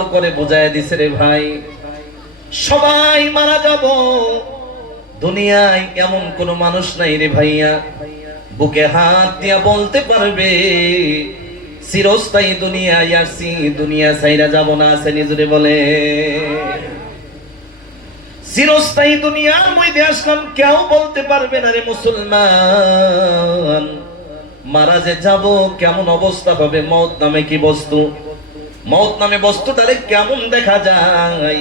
সুন্দর করে বোঝায় দিছে রে ভাই, সবাই মারা যাব। দুনিয়ায় এমন কোন মানুষ নাই রে ভাইয়া বুকে হাত দিয়া বলতে পারবে চিরস্থায়ী দুনিয়ায় আসছি, দুনিয়া ছাইরা যাব না। আছে নিজরে বলে চিরস্থায়ী দুনিয়ার মধ্যে আসলাম, কেউ বলতে পারবে না রে মুসলমান। মারা যে যাব কেমন অবস্থা হবে, মওত নামে কি বস্তু, মওত নামে বস্তুটারে কেমন দেখা যায়।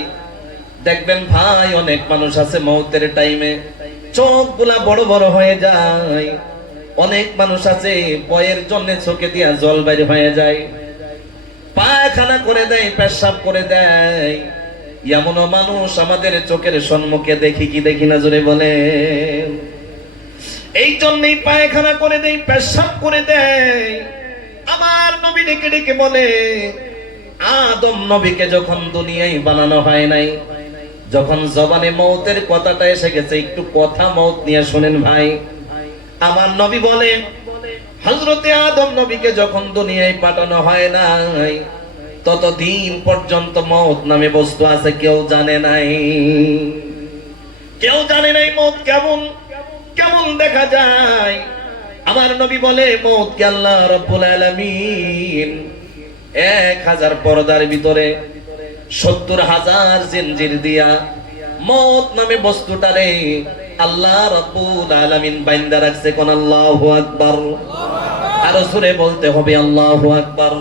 দেখবেন ভাই অনেক মানুষ আছে মওতের টাইমে চোখগুলা বড় বড় হয়ে যায়, অনেক মানুষ আছে ভয়ের জন্য চোখে দিয়া জল বাইরে হয়ে যায়, পায়খানা করে দেয়, পেশাব করে দেয়। এমনও মানুষ আমাদের চোখের সম্মুখে দেখি কি দেখি না জোরে বলে। এই জন্যই পায়খানা করে দেয়, পেশাব করে দেয়। আমার নবী ডেকে ডেকে বলে আদম নবীকে যখন দুনিয়ায় বানানো হয় নাই, যখন জবানে মওতের কথাটা এসে গেছে, একটু কথা মওত নিয়ে শুনেন ভাই। আমার নবী বলে হযরতে আদম নবীকে যখন দুনিয়ায় পাঠানো হয় নাই, ততদিন পর্যন্ত মওত নামে বস্তু আছে কেউ জানে নাই, কেউ জানে নাই মওত কেমন কেমন দেখা যায়। আমার নবী বলে মওত কে আল্লাহ রাব্বুল আলামিন 1000 পর্দার ভিতরে 70,000 জিনজির দিয়া মওত নামে বস্তুটারে আল্লাহ রাব্বুল আলামিন বাইন্দা রাখছে। কোন আল্লাহু আকবার, আরো জোরে বলতে হবে আল্লাহু আকবার।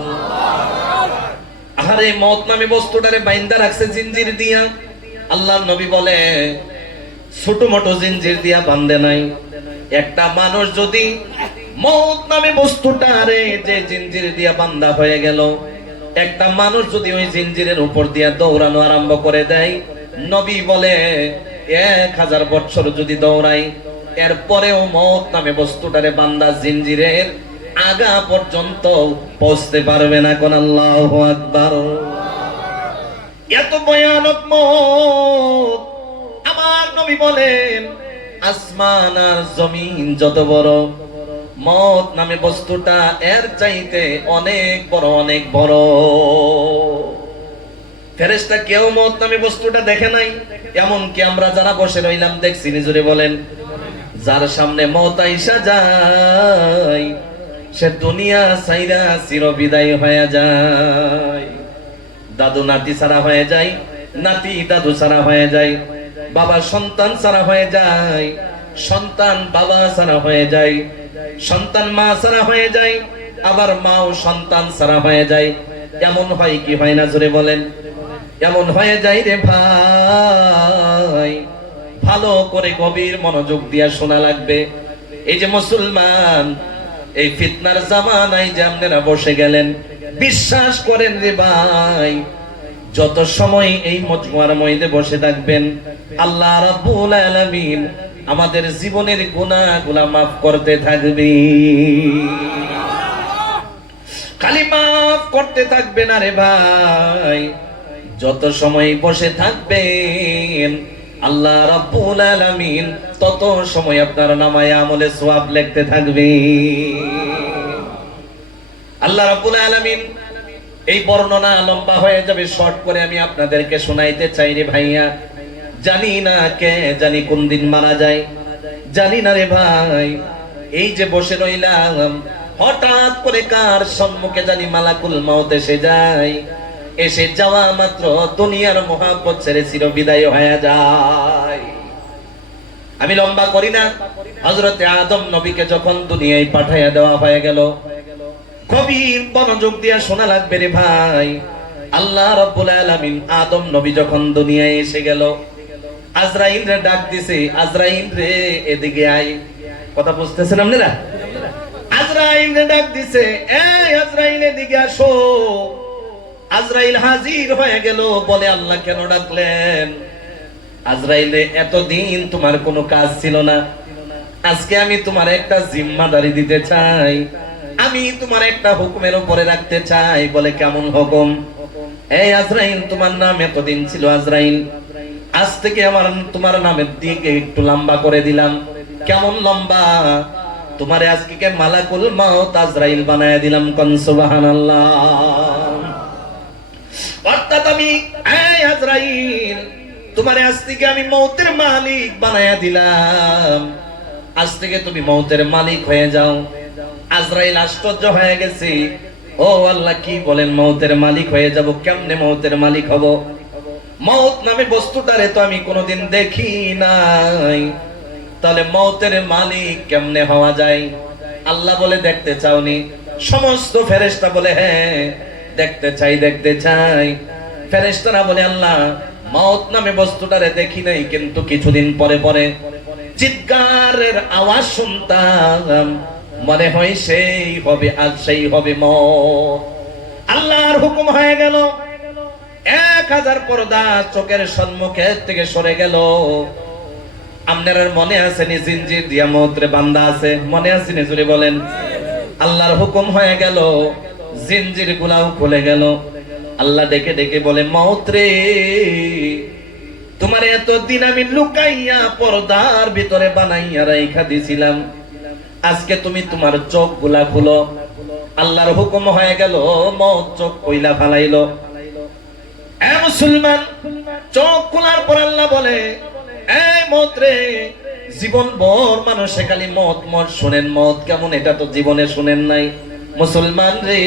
আরে মওত নামে বস্তুটারে বাইন্দা রাখছে জিনজির দিয়া। আল্লাহর নবী বলে ছোট মোটো জিনজির দিয়া বাঁধে নাই। একটা মানুষ যদি মওত নামে বস্তুটারে যে জিনজির দিয়া বাঁধা হয়ে গেল, একটা মানুষ যদি ওই জিনজিরের উপর দিয়া দৌড়ানো আরম্ভ করে দেয়, নবী বলে 1000 বছর যদি দৌড়াই, এরপরেও মওত নামে বস্তুটারে বাঁধা জিনজিরের আগা পর্যন্ত পৌঁছতে পারবে না। কোন আল্লাহু আকবার। এত ভয়ানক মওত। আমার নবী বলেন আসমান আর জমিন যত বড়, মওত নামে বস্তুটা এর চাইতে অনেক বড়, অনেক বড়। ফেরেশতা কেউ মওত নামে বস্তুটা দেখে নাই, এমনকি আমরা যারা বসে রইলাম দেখছি। নিজরে বলেন যার সামনে মওত আইসা যায় সে দুনিয়া ছাইরা চিরবিদায় হয়ে যায়। দাদু নাতি ছাড়া হয়ে যায়, নাতি দাদু ছাড়া হয়ে যায়, বাবা সন্তান ছাড়া হয়ে যায়, সন্তান বাবা ছাড়া হয়ে যায়, সন্তান মা ছাড়া হয়ে যায়, আবার মাও সন্তান ছাড়া হয়ে যায়। এমন হয় কি হয় না জোরে বলেন? এমন হয়ে যায় রে ভাই, ভালো করে গভীর মনোযোগ দিয়া শোনা লাগবে। এই যে মুসলমান, এই ফিতনার জামানায় যে আপনারা বসে গেলেন, বিশ্বাস করেন রে ভাই, যত সময় এই মজমুয়ার মধ্যে বসে থাকবেন আল্লাহ রাব্বুল আলামিন আমাদের জীবনের গুনাহগুলো মাফ করতে থাকবে। খালি মাফ করতে থাকবে না রে ভাই, যত সময় বসে থাকবেন আল্লাহ রাব্বুল আলামিন তত সময় আপনার নামায়ে আমলে সওয়াব লিখতে থাকবে। আল্লাহ রাব্বুল আলামিন এই বর্ণনা লম্বা হয়ে যাবে, শর্ট করে আমি আপনাদেরকে শোনাইতে চাই রে ভাইয়া। জানি না কে জানি কোন দিন মারা যায়, জানি না রে ভাই। এই যে বসে রইলাম, হঠাৎ করে কার সম্মুখে জানি মালাকুল মউত এসে যায়। এসে যাওয়া মাত্র দুনিয়ার মহব্বত ছেড়ে চিরবিদায় হয়ে যায়। আমি লম্বা করি না, হযরতে আদম নবীকে যখন দুনিয়ায় পাঠাইয়া দেওয়া হয়ে গেল, গভীর মনোযোগ দিয়া শোনা লাগবে রে ভাই। আল্লাহ রাব্বুল আলামিন আদম নবী যখন দুনিয়ায় এসে গেল, আজরাইল রে ডাক দিছে, আজরাইল রে এদিকে আয়। কথা বুঝতেছেন আপনারা? আজরাইল রে ডাক দিছে, এই আজরাইল এদিকে আসো। আজরাইল হাজির হয়ে গেল, বলে আল্লাহ কেন ডাকলেন? আজরাইল রে এতদিন তোমার কোনো কাজ ছিল না, আজকে আমি তোমার একটা জিম্মাদারি দিতে চাই, আমি তোমার একটা হুকুমের উপরে রাখতে চাই। বলে কেমন হুকুম? এই আজরাইল তোমার নাম এতদিন ছিল আজরাইল, আজ থেকে আমার তোমার নামের দিকে একটু লম্বা করে দিলাম। কেমন লম্বা? তোমারে আজকে মালাকুল মউত আজরাইল বানায় দিলাম। কোন সুবহানাল্লাহ। অর্থাৎ আমি এই আজরাইল তোমারে আজ থেকে আমি মৌতের মালিক বানায়া দিলাম, আজ থেকে তুমি মৌতের মালিক হয়ে যাও। আজরাইল আশ্চর্য হয়ে গেছে, ও আল্লাহ কি বলেন মৌতের মালিক হয়ে যাব? কেমনে মৌতের মালিক হব? মৌত নামে বস্তুটারে তো আমি কোনোদিন দেখি নাই, তাহলে মৌতের মালিক কেমনে হওয়া যায়? আল্লাহ বলে দেখতে চাওনি? সমস্ত ফেরেশতা বলে হ্যাঁ দেখতে চাই, দেখতে চাই। ফেরেশতারা বলে আল্লাহ মৌত নামে বস্তুটারে দেখি নাই, কিন্তু কিছুদিন পরে পরে চিৎকারের আওয়াজ শুনতাম, মনে হয় সেই হবে, আজ সেই হবে মৌত। আল্লাহর হুকুম হয়ে গেল, 1000 পর্দা চোখের সম্মুখে থেকে সরে গেল। আপনার মনে আছে নি জিনজির দিয়া মৌতরে বান্দা আছে? মনে আছে নি? জোরে বলেন। আল্লাহর হুকুম হয়ে গেল, জিনজির গুলাও খুলে গেল। আল্লাহ ডেকে ডেকে বলে মৌত রে, তোমার এতদিন আমি লুকাইয়া পর্দার ভিতরে বানাইয়া রাইখা দিছিলাম, আজকে তুমি তোমার চোখ গুলা খুলো। আল্লাহর হুকুম হয়ে গেল, মৌত চোখ কইলা ফালাইলো। এ মুসলমান, চোখ খোলার পর আল্লাহ বলে এই মত রে, জীবন ভর মানুষে খালি মত মত শুনেন, মত কেমন এটা তো জীবনে শুনেন নাই। মুসলমান রে,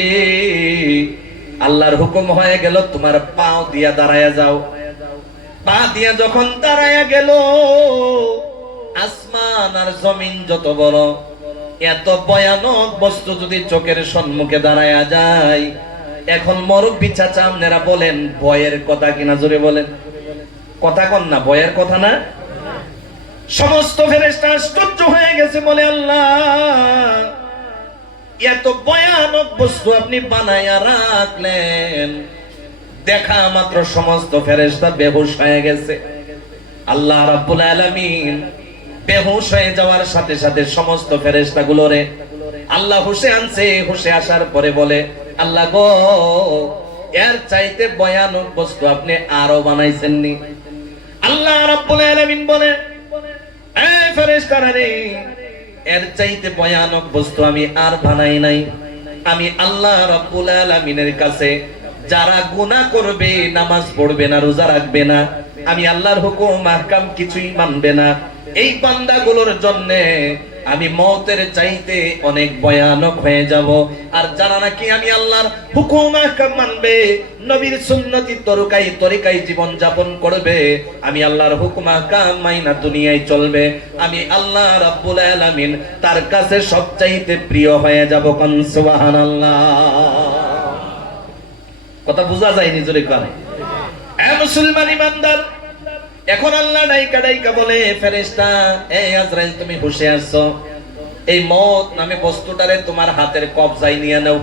আল্লাহর হুকুম হয়ে গেল তোমার পাও দিয়া দাঁড়ায়া যাও। পা দিয়া যখন দাঁড়ায়া গেল, আসমান আর জমিন যত বড়, এত ভয়ানক বস্তু যদি চোখের সম্মুখে দাঁড়ায়া যায়, এখন মুরব্বি চাচা আপনারা বলেন ভয়ের কথা কিনা? জোরে বলেন। কথা কন না, ভয়ের কথা না? সমস্ত ফেরেশতা আশ্চর্য হয়ে গেছে, বলে আল্লাহ এত ভয়ানক বস্তু আপনি বানায়া রাখলেন। দেখা মাত্র সমস্ত ফেরেশতা বেহুশ হয়ে গেছে। আল্লাহ রাব্বুল আলামিন বেহুশ হয়ে যাওয়ার সাথে সাথে সমস্ত ফেরেশতা গুলোরে আল্লাহ হুশে আনছে। হুশে আসার পরে বলে আল্লাহ গো, এর চাইতে ভয়ানক বস্তু আপনি আরো বানাইছেননি। আল্লাহ রাব্বুল আলামিন বলে এই ফেরেশতারা রে, এর চাইতে ভয়ানক বস্তু আমি আর বানাই নাই। আমি আল্লাহ রাব্বুল আলামিনের কাছে যারা গুনাহ করবে, নামাজ পড়বে না, রোজা রাখবে না, আমি আল্লাহর হুকুম আহকাম কিছুই মানবে না, এই বান্দাগুলোর জন্য আমি মওতের চাইতে অনেক ভয়ানক হয়ে যাব। আর যারা নাকি আমি আল্লাহর হুকুম আহকাম মানবে, নবীর সুন্নতি তরিকায় জীবন যাপন করবে, আমি আল্লাহর হুকুম আহকাম মাইনা দুনিয়ায় চলবে, আমি আল্লাহ রাব্বুল আলামিন তার কাছে সবচাইতে প্রিয় হয়ে যাব। কোন সুবহানাল্লাহ। কথা বোঝা যায় নিজরে কানে? এ মুসলমান ইমানদার, এখন আল্লাহ ডাইকা ডাইকা বলে ফেরেশতা, এই আজরাইল তুমি বসে আছো, এই মওত নামে বস্তুটারে তোমার হাতের কবজায় নিয়ে নাও।